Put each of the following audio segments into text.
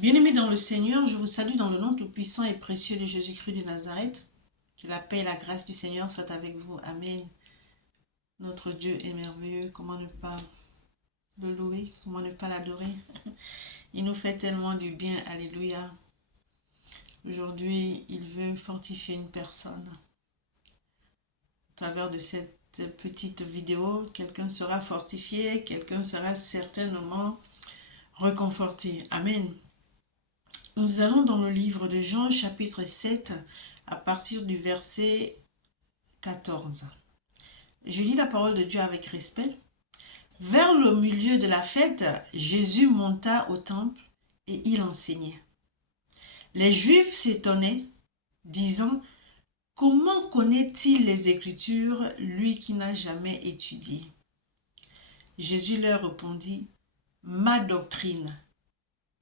Bien-aimés dans le Seigneur, je vous salue dans le nom tout-puissant et précieux de Jésus-Christ de Nazareth. Que la paix et la grâce du Seigneur soient avec vous. Amen. Notre Dieu est merveilleux. Comment ne pas le louer? Comment ne pas l'adorer? Il nous fait tellement du bien. Alléluia. Aujourd'hui, il veut fortifier une personne. À travers de cette petite vidéo, quelqu'un sera fortifié, quelqu'un sera certainement réconforté. Amen. Nous allons dans le livre de Jean, chapitre 7, à partir du verset 14. Je lis la parole de Dieu avec respect. Vers le milieu de la fête, Jésus monta au temple et il enseignait. Les Juifs s'étonnaient, disant, comment connaît-il les Écritures, lui qui n'a jamais étudié? Jésus leur répondit, ma doctrine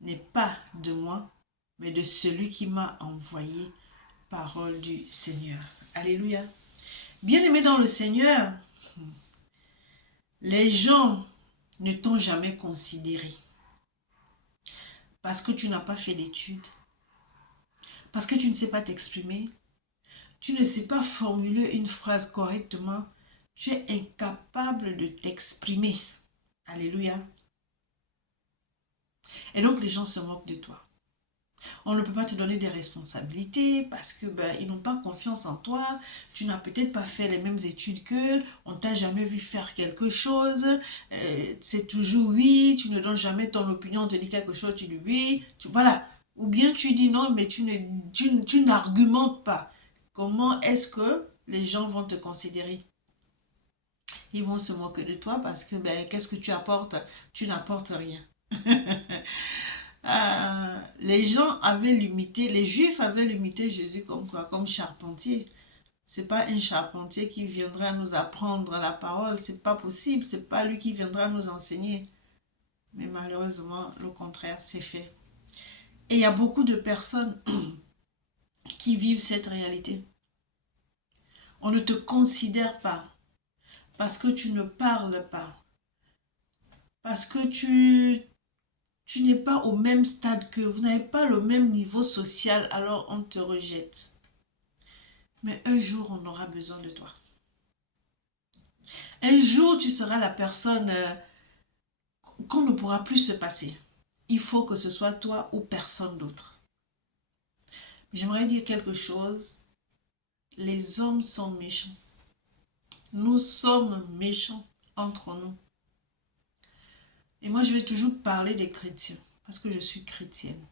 n'est pas de moi, mais de celui qui m'a envoyé. Parole du Seigneur. Alléluia. Bien-aimé dans le Seigneur, les gens ne t'ont jamais considéré parce que tu n'as pas fait d'études, parce que tu ne sais pas t'exprimer, tu ne sais pas formuler une phrase correctement, tu es incapable de t'exprimer. Alléluia. Et donc les gens se moquent de toi. On ne peut pas te donner des responsabilités parce que ils n'ont pas confiance en toi. Tu n'as peut-être pas fait les mêmes études qu'eux. On t'a jamais vu faire quelque chose. C'est toujours oui. Tu ne donnes jamais ton opinion. On te dit quelque chose, tu dis oui. Voilà. Ou bien tu dis non, mais tu n'argumentes pas. Comment est-ce que les gens vont te considérer? Ils vont se moquer de toi parce que qu'est-ce que tu apportes? Tu n'apportes rien. Les gens avaient limité, les Juifs avaient limité Jésus comme quoi? Comme charpentier. C'est pas un charpentier qui viendra nous apprendre la parole, c'est pas possible, c'est pas lui qui viendra nous enseigner. Mais malheureusement, le contraire s'est fait. Et il y a beaucoup de personnes qui vivent cette réalité. On ne te considère pas parce que tu ne parles pas, parce que tu n'es pas au même stade que vous n'avez pas le même niveau social, alors on te rejette. Mais un jour, on aura besoin de toi. Un jour, tu seras la personne qu'on ne pourra plus se passer. Il faut que ce soit toi ou personne d'autre. J'aimerais dire quelque chose. Les hommes sont méchants. Nous sommes méchants entre nous. Et moi, je vais toujours parler des chrétiens parce que je suis chrétienne.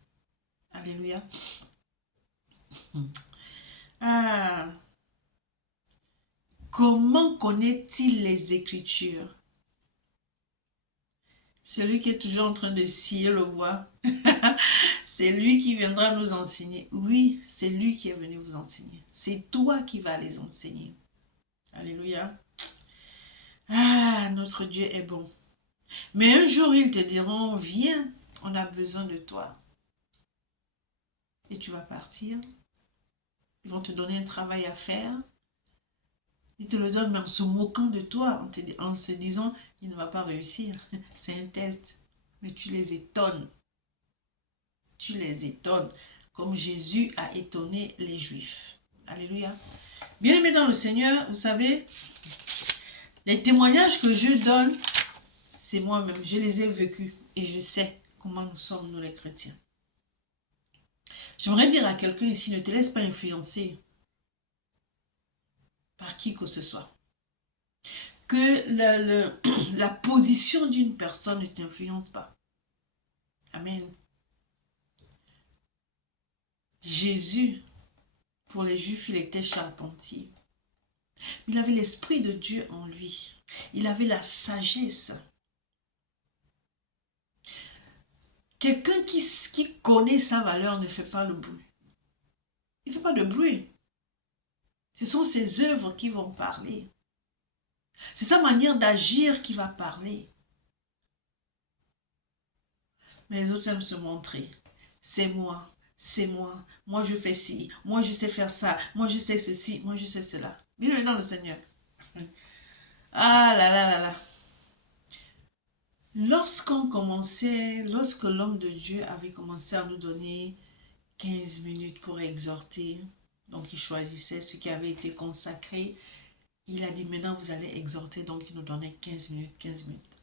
Alléluia. Ah, comment connaît-il les Écritures? Celui qui est toujours en train de scier le bois. C'est lui qui viendra nous enseigner. Oui, c'est lui qui est venu vous enseigner. C'est toi qui vas les enseigner. Alléluia. Ah, notre Dieu est bon. Mais un jour, ils te diront, viens, on a besoin de toi. Et tu vas partir. Ils vont te donner un travail à faire. Ils te le donnent, mais en se moquant de toi, en se disant, il ne va pas réussir. C'est un test. Mais tu les étonnes. Tu les étonnes. Comme Jésus a étonné les Juifs. Alléluia. Bien-aimés dans le Seigneur, vous savez, les témoignages que je donne, c'est moi-même. Je les ai vécus et je sais comment nous sommes, nous les chrétiens. J'aimerais dire à quelqu'un ici, ne te laisse pas influencer par qui que ce soit. Que la position d'une personne ne t'influence pas. Amen. Jésus, pour les Juifs, il était charpentier. Il avait l'Esprit de Dieu en lui. Il avait la sagesse. Quelqu'un qui connaît sa valeur ne fait pas le bruit. Il ne fait pas de bruit. Ce sont ses œuvres qui vont parler. C'est sa manière d'agir qui va parler. Mais les autres aiment se montrer. C'est moi, c'est moi. Moi je fais ci, moi je sais faire ça, moi je sais ceci, moi je sais cela. Bienvenue dans le Seigneur. Ah là là là là. lorsque l'homme de Dieu avait commencé à nous donner 15 minutes pour exhorter, donc il choisissait ce qui avait été consacré, il a dit maintenant vous allez exhorter, donc il nous donnait 15 minutes, 15 minutes.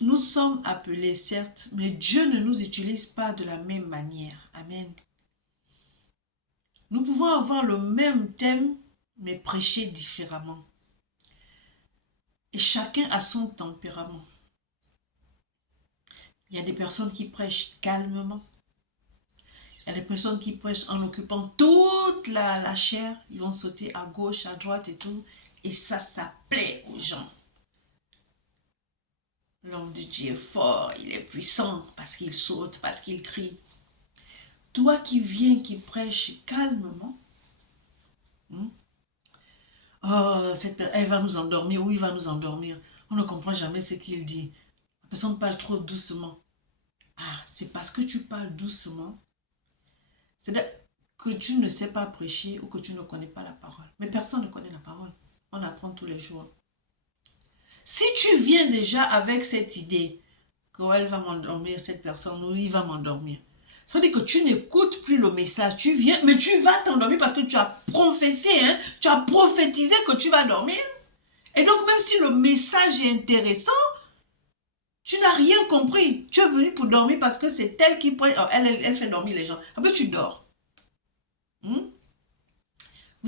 Nous sommes appelés, certes, mais Dieu ne nous utilise pas de la même manière. Amen. Nous pouvons avoir le même thème, mais prêcher différemment. Et chacun a son tempérament. Il y a des personnes qui prêchent calmement. Il y a des personnes qui prêchent en occupant toute la chair. Ils vont sauter à gauche, à droite et tout. Et ça plaît aux gens. L'homme de Dieu est fort, il est puissant parce qu'il saute, parce qu'il crie. Toi qui viens, qui prêches calmement, oh, elle va nous endormir ou il va nous endormir. On ne comprend jamais ce qu'il dit. La personne parle trop doucement. Ah, c'est parce que tu parles doucement. C'est-à-dire que tu ne sais pas prêcher ou que tu ne connais pas la parole. Mais personne ne connaît la parole. On apprend tous les jours. Si tu viens déjà avec cette idée que elle va m'endormir, cette personne, ou il va m'endormir, ça veut dire que tu n'écoutes plus le message. Tu viens, mais tu vas t'endormir parce que tu as professé, tu as prophétisé que tu vas dormir. Et donc, même si le message est intéressant, tu n'as rien compris. Tu es venu pour dormir parce que c'est elle qui elle fait dormir les gens. Après, tu dors. Vous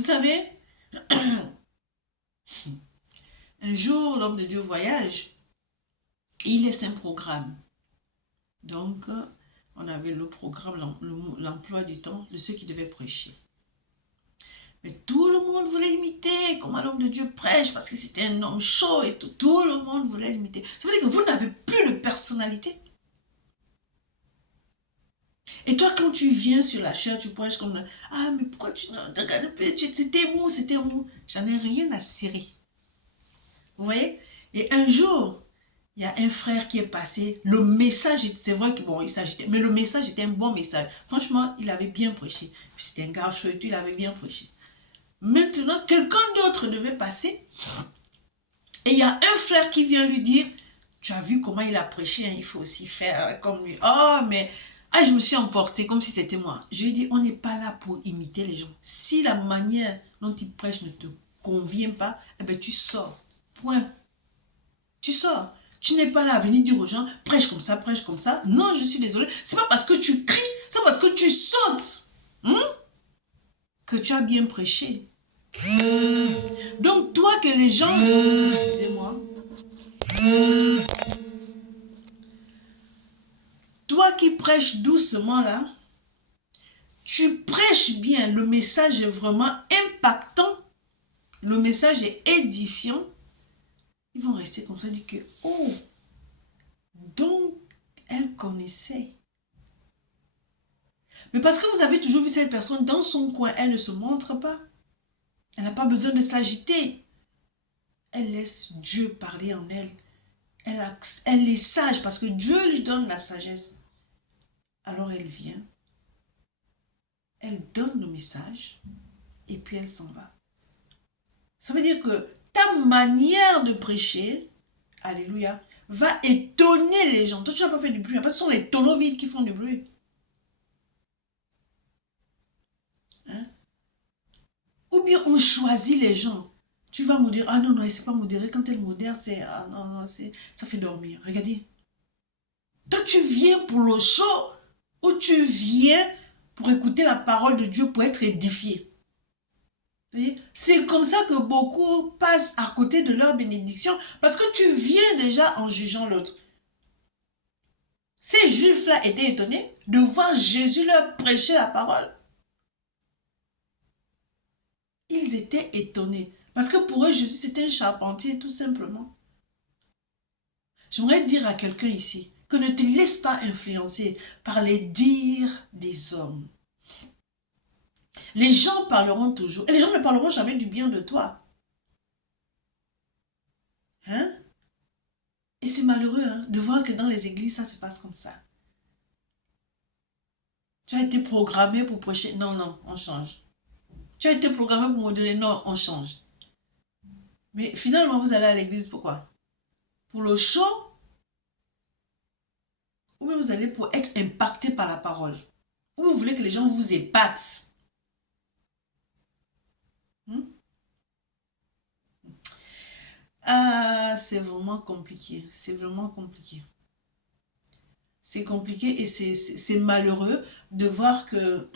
savez, un jour, l'homme de Dieu voyage. Il laisse un programme. Donc, on avait le programme, l'emploi du temps de ceux qui devaient prêcher. Mais tout le monde voulait imiter comment l'homme de Dieu prêche parce que c'était un homme chaud et tout. Tout le monde voulait l'imiter. Ça veut dire que vous n'avez plus de personnalité. Et toi, quand tu viens sur la chair, tu prêches comme... Ah, mais pourquoi tu ne regardes plus? C'était mou, c'était mou. J'en ai rien à cirer. Vous voyez? Et un jour, il y a un frère qui est passé. Le message, c'est vrai que bon, il s'agitait, mais le message était un bon message. Franchement, il avait bien prêché. Puis c'était un gars chouette, il avait bien prêché. Maintenant, quelqu'un d'autre devait passer. Et il y a un frère qui vient lui dire, tu as vu comment il a prêché, hein, il faut aussi faire comme lui. Oh, mais je me suis emportée comme si c'était moi. Je lui ai dit, on n'est pas là pour imiter les gens. Si la manière dont ils prêchent ne te convient pas, eh bien, tu sors. Point. Tu sors. Tu n'es pas là à venir dire aux gens, prêche comme ça, prêche comme ça. Non, je suis désolée. C'est pas parce que tu cries, c'est parce que tu sautes que tu as bien prêché. Donc, toi que les gens... Excusez-moi. Toi qui prêches doucement là, tu prêches bien. Le message est vraiment impactant. Le message est édifiant. Ils vont rester comme ça, dire que, oh, donc, elle connaissait. Mais parce que vous avez toujours vu cette personne dans son coin, elle ne se montre pas. Elle n'a pas besoin de s'agiter. Elle laisse Dieu parler en elle. Elle est sage parce que Dieu lui donne la sagesse. Alors elle vient. Elle donne le message et puis elle s'en va. Ça veut dire que ta manière de prêcher, alléluia, va étonner les gens. Toi, tu n'as pas fait du bruit. Parce que ce sont les tonneaux vides qui font du bruit. Hein? Ou bien on choisit les gens. Tu vas modérer. Ah non, non, c'est pas modéré. Quand elle modère, c'est... Ah non, non, ça fait dormir. Regardez. Toi, tu viens pour le show ou tu viens pour écouter la parole de Dieu pour être édifié. C'est comme ça que beaucoup passent à côté de leur bénédiction parce que tu viens déjà en jugeant l'autre. Ces juifs-là étaient étonnés de voir Jésus leur prêcher la parole. Ils étaient étonnés parce que pour eux, Jésus c'était un charpentier tout simplement. J'aimerais dire à quelqu'un ici que ne te laisse pas influencer par les dires des hommes. Les gens parleront toujours, et les gens ne parleront jamais du bien de toi. Hein? Et c'est malheureux de voir que dans les églises, ça se passe comme ça. Tu as été programmé pour prêcher, non, non, on change. Tu as été programmé pour modérer, non, on change. Mais finalement, vous allez à l'église, pourquoi? pour le show, ou bien vous allez pour être impacté par la parole. Ou vous voulez que les gens vous épatent. Hmm? Ah, c'est vraiment compliqué. C'est vraiment compliqué. C'est compliqué et c'est malheureux de voir que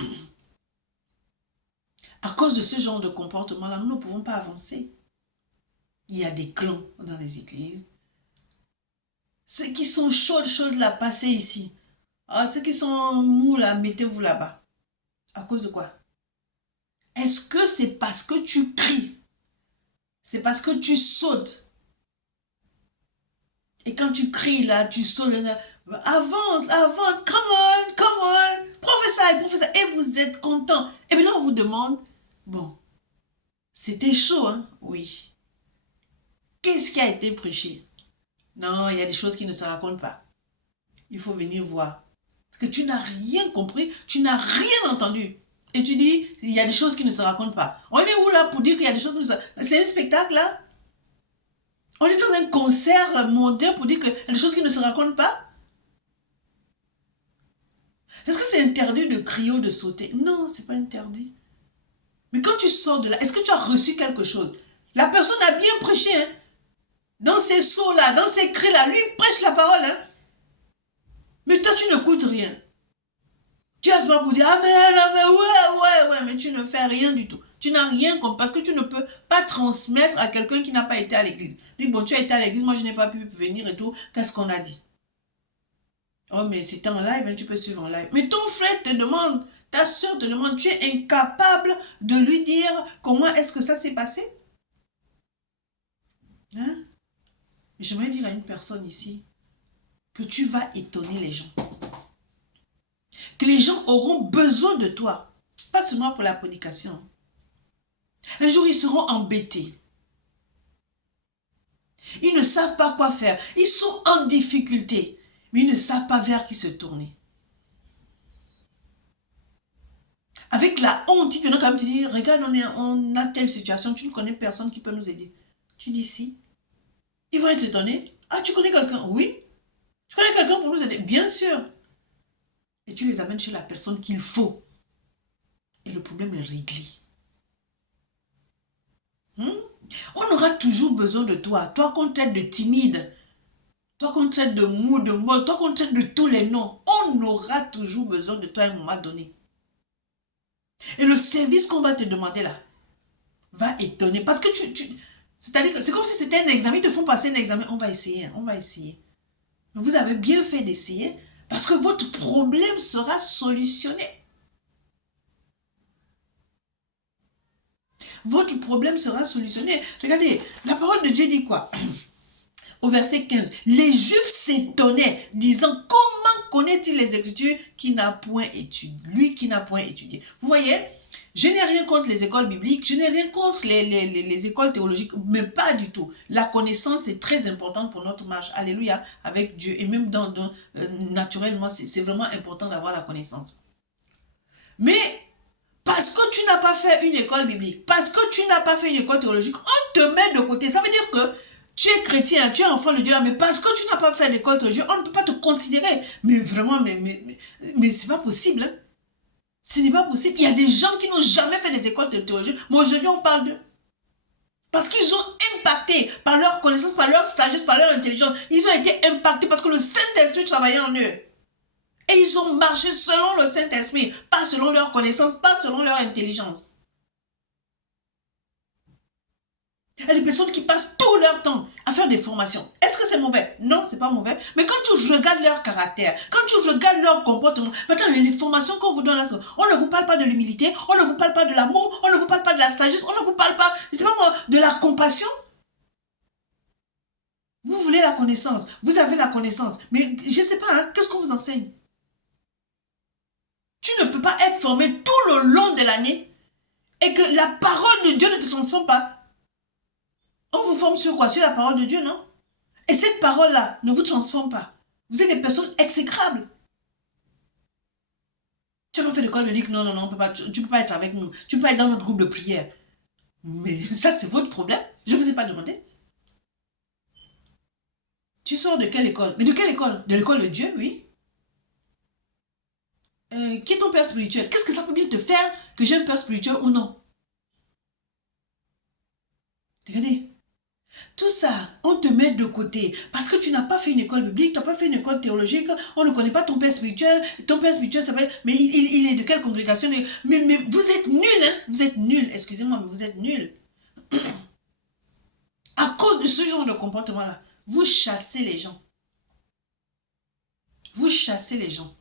à cause de ce genre de comportement-là, nous ne pouvons pas avancer. Il y a des clans dans les églises. Ceux qui sont chauds là, passez ici. Ah, ceux qui sont mous là, mettez-vous là-bas. À cause de quoi? Est-ce que c'est parce que tu cries? C'est parce que tu sautes? Et quand tu cries là, tu sautes là, avance, avance, come on, professeur, et vous êtes content. Et maintenant on vous demande, bon, c'était chaud, hein? Oui. Qu'est-ce qui a été prêché? Non, il y a des choses qui ne se racontent pas. Il faut venir voir. Parce que tu n'as rien compris, tu n'as rien entendu. Et tu dis, il y a des choses qui ne se racontent pas. On est où là pour dire qu'il y a des choses qui ne se racontent pas? C'est un spectacle là? On est dans un concert mondain pour dire qu'il y a des choses qui ne se racontent pas? Est-ce que c'est interdit de crier ou de sauter? Non, c'est pas interdit. Mais quand tu sors de là, est-ce que tu as reçu quelque chose? La personne a bien prêché, hein? Dans ces sauts-là, dans ces cris-là, lui prêche la parole, hein? Mais toi, tu n'écoutes rien. Tu as souvent pour dire, amen, amen, ouais, mais tu ne fais rien du tout. Tu n'as rien compris parce que tu ne peux pas transmettre à quelqu'un qui n'a pas été à l'église. Dis, bon, tu as été à l'église, moi je n'ai pas pu venir et tout. Qu'est-ce qu'on a dit? Oh, mais c'était en live, hein, tu peux suivre en live. Mais ton frère te demande, ta soeur te demande, tu es incapable de lui dire comment est-ce que ça s'est passé? Hein? J'aimerais dire à une personne ici que tu vas étonner les gens. Que les gens auront besoin de toi. Pas seulement pour la prédication. Un jour, ils seront embêtés. Ils ne savent pas quoi faire. Ils sont en difficulté. Mais ils ne savent pas vers qui se tourner. Avec la honte, ils viennent quand même te dire, regarde, on a telle situation, tu ne connais personne qui peut nous aider. Tu dis si. Ils vont être étonnés. Ah, tu connais quelqu'un? Oui. Tu connais quelqu'un pour nous aider? Bien sûr. Et tu les amènes chez la personne qu'il faut. Et le problème est réglé. On aura toujours besoin de toi. Toi qu'on traite de timide. Toi qu'on traite de mou, de molle. Toi qu'on traite de tous les noms. On aura toujours besoin de toi à un moment donné. Et le service qu'on va te demander là va étonner. Parce que c'est-à-dire que c'est comme si c'était un examen. Ils te font passer un examen. On va essayer. On va essayer. Vous avez bien fait d'essayer. Parce que votre problème sera solutionné. Votre problème sera solutionné. Regardez, la parole de Dieu dit quoi? Au verset 15, les Juifs s'étonnaient, disant, comment connaît-il les Écritures qui n'a point étudié, lui qui n'a point étudié. Vous voyez, je n'ai rien contre les écoles bibliques, je n'ai rien contre les écoles théologiques, mais pas du tout. La connaissance est très importante pour notre marche, alléluia, avec Dieu. Et même naturellement, c'est vraiment important d'avoir la connaissance. Mais parce que tu n'as pas fait une école biblique, parce que tu n'as pas fait une école théologique, on te met de côté. Ça veut dire que tu es chrétien, tu es enfant de Dieu, mais parce que tu n'as pas fait l'école théologique, on ne peut pas te considérer. Mais vraiment, mais c'est pas possible. Hein? Ce n'est pas possible. Il y a des gens qui n'ont jamais fait des écoles de théologie, mais aujourd'hui on parle d'eux. Parce qu'ils ont impacté par leur connaissance, par leur sagesse, par leur intelligence. Ils ont été impactés parce que le Saint-Esprit travaillait en eux. Et ils ont marché selon le Saint-Esprit, pas selon leur connaissance, pas selon leur intelligence. Il y a des personnes qui passent tout leur temps à faire des formations. Est-ce que c'est mauvais? Non, c'est pas mauvais. Mais quand tu regardes leur caractère, quand tu regardes leur comportement, maintenant les formations qu'on vous donne là, on ne vous parle pas de l'humilité, on ne vous parle pas de l'amour, on ne vous parle pas de la sagesse, on ne vous parle pas, je sais pas moi, de la compassion. Vous voulez la connaissance, vous avez la connaissance, mais je ne sais pas, hein, qu'est-ce qu'on vous enseigne? Tu ne peux pas être formé tout le long de l'année et que la parole de Dieu ne te transforme pas. On vous forme sur quoi? Sur la parole de Dieu, non? Et cette parole-là ne vous transforme pas. Vous êtes des personnes exécrables. Tu as fait l'école biblique, non, on peut pas, tu ne peux pas être avec nous. Tu ne peux pas être dans notre groupe de prière. Mais ça, c'est votre problème. Je ne vous ai pas demandé. Tu sors de quelle école? Mais de quelle école? De l'école de Dieu, oui. Qui est ton père spirituel? Qu'est-ce que ça peut bien te faire que j'ai un père spirituel ou non? Regardez. Tout ça, on te met de côté parce que tu n'as pas fait une école biblique, tu n'as pas fait une école théologique, on ne connaît pas ton père spirituel s'appelle, mais il est de quelle congrégation? Mais vous êtes nuls, hein? Vous êtes nuls, excusez-moi, mais vous êtes nuls. À cause de ce genre de comportement-là, vous chassez les gens. Vous chassez les gens.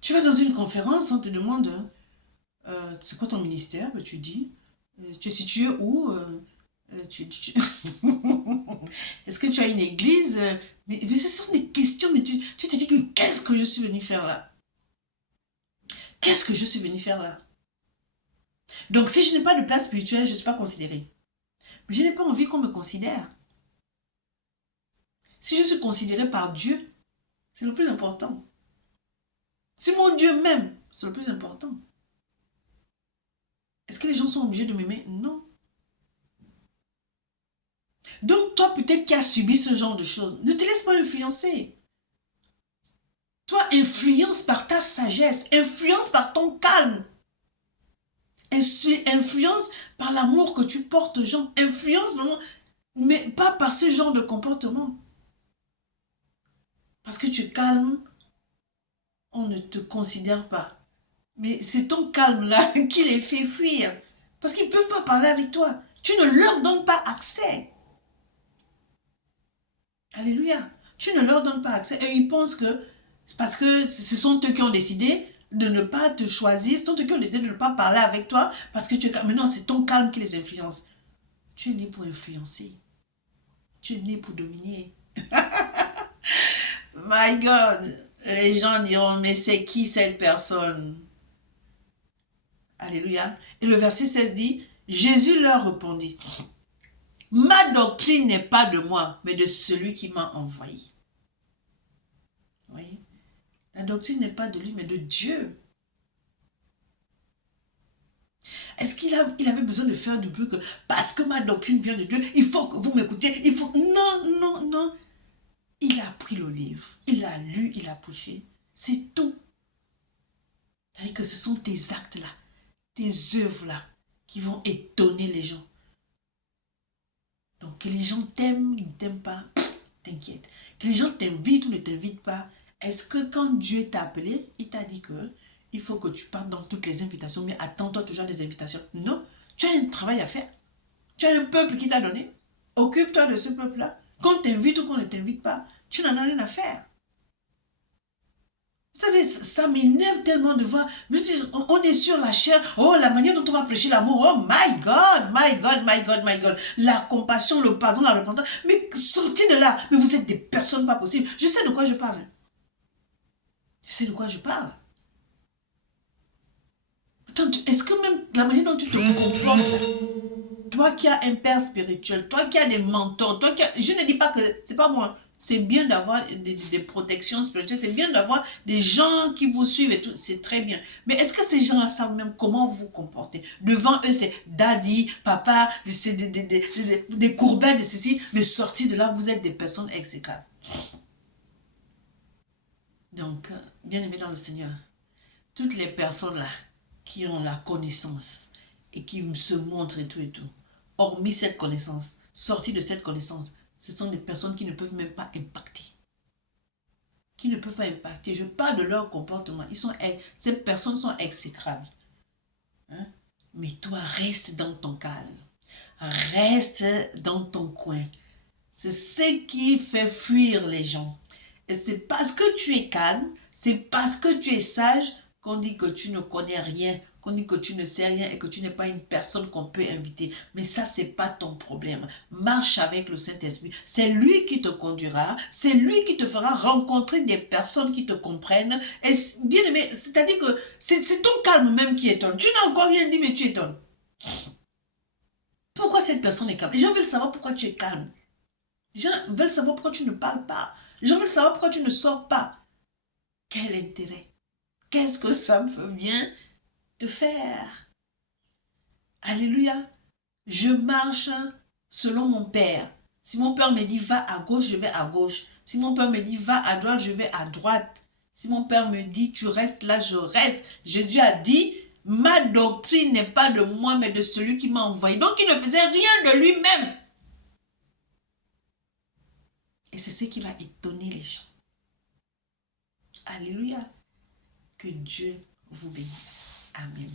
Tu vas dans une conférence, on te demande, c'est quoi ton ministère? Ben, tu dis, tu es situé où? Est-ce que tu as une église? Mais ce sont des questions, mais tu te dis, que qu'est-ce que je suis venu faire là? Qu'est-ce que je suis venu faire là? Donc, si je n'ai pas de place spirituelle, je ne suis pas considérée. Mais je n'ai pas envie qu'on me considère. Si je suis considérée par Dieu, c'est le plus important. Si mon Dieu m'aime, c'est le plus important. Est-ce que les gens sont obligés de m'aimer? Non. Donc, toi, peut-être qui as subi ce genre de choses, ne te laisse pas influencer. Toi, influence par ta sagesse, influence par ton calme, influence par l'amour que tu portes aux gens, influence vraiment, mais pas par ce genre de comportement. Parce que tu calmes, on ne te considère pas. Mais c'est ton calme-là qui les fait fuir. Parce qu'ils ne peuvent pas parler avec toi. Tu ne leur donnes pas accès. Alléluia. Tu ne leur donnes pas accès. Et ils pensent que c'est parce que ce sont eux qui ont décidé de ne pas te choisir. Ce sont eux qui ont décidé de ne pas parler avec toi parce que tu es calme. Mais non, c'est ton calme qui les influence. Tu es né pour influencer. Tu es né pour dominer. My God. Les gens diront, mais c'est qui cette personne? Alléluia. Et le verset 16 dit, Jésus leur répondit, ma doctrine n'est pas de moi, mais de celui qui m'a envoyé. Vous voyez? La doctrine n'est pas de lui, mais de Dieu. Est-ce qu'il avait besoin de faire du bruit que parce que ma doctrine vient de Dieu, il faut que vous m'écoutiez, il faut... Non, non, non. Il a pris le livre, il a lu, il a prêché. C'est tout. C'est-à-dire que ce sont tes actes-là, tes œuvres-là qui vont étonner les gens. Donc que les gens t'aiment, ils ne t'aiment pas, t'inquiète. Que les gens t'invitent ou ne t'invitent pas, est-ce que quand Dieu t'a appelé, il t'a dit que il faut que tu partes dans toutes les invitations, mais attends-toi toujours des invitations? Non, tu as un travail à faire. Tu as un peuple qui t'a donné. Occupe-toi de ce peuple-là. Qu'on t'invite ou qu'on ne t'invite pas, tu n'en as rien à faire. Vous savez, ça m'énerve tellement de voir. On est sur la chair. Oh, la manière dont on va prêcher l'amour. Oh, my God, my God, my God, my God. La compassion, le pardon, la repentance. Mais sortez de là. Mais vous êtes des personnes pas possibles. Je sais de quoi je parle. Je sais de quoi je parle. Attends, est-ce que même la manière dont tu te comportes, toi qui as un père spirituel, toi qui as des mentors, toi qui as... Je ne dis pas que c'est pas moi. C'est bien d'avoir des protections spirituelles, c'est bien d'avoir des gens qui vous suivent et tout, c'est très bien. Mais est-ce que ces gens-là savent même comment vous vous comportez? Devant eux, c'est daddy, papa, c'est des courbettes de ceci, mais sortis de là, vous êtes des personnes exécrables. Donc, bien aimé dans le Seigneur, toutes les personnes là qui ont la connaissance et qui se montrent et tout, hormis cette connaissance, sortis de cette connaissance, ce sont des personnes qui ne peuvent même pas impacter. Qui ne peuvent pas impacter. Je parle de leur comportement. Ces personnes sont exécrables. Hein? Mais toi, reste dans ton calme. Reste dans ton coin. C'est ce qui fait fuir les gens. Et c'est parce que tu es calme, c'est parce que tu es sage qu'on dit que tu ne connais rien, qu'on dit que tu ne sais rien et que tu n'es pas une personne qu'on peut inviter. Mais ça, c'est pas ton problème. Marche avec le Saint-Esprit. C'est lui qui te conduira. C'est lui qui te fera rencontrer des personnes qui te comprennent. Et bien aimé, c'est-à-dire que c'est ton calme même qui étonne. Tu n'as encore rien dit, mais tu étonnes. Pourquoi cette personne est calme? Les gens veulent savoir pourquoi tu es calme. Les gens veulent savoir pourquoi tu ne parles pas. Les gens veulent savoir pourquoi tu ne sors pas. Quel intérêt? Qu'est-ce que ça peut bien te faire? Alléluia. Je marche selon mon Père. Si mon Père me dit va à gauche, je vais à gauche. Si mon Père me dit va à droite, je vais à droite. Si mon Père me dit tu restes là, je reste. Jésus a dit, ma doctrine n'est pas de moi, mais de celui qui m'a envoyé. Donc il ne faisait rien de lui-même. Et c'est ce qui va étonner les gens. Alléluia. Que Dieu vous bénisse. Amen.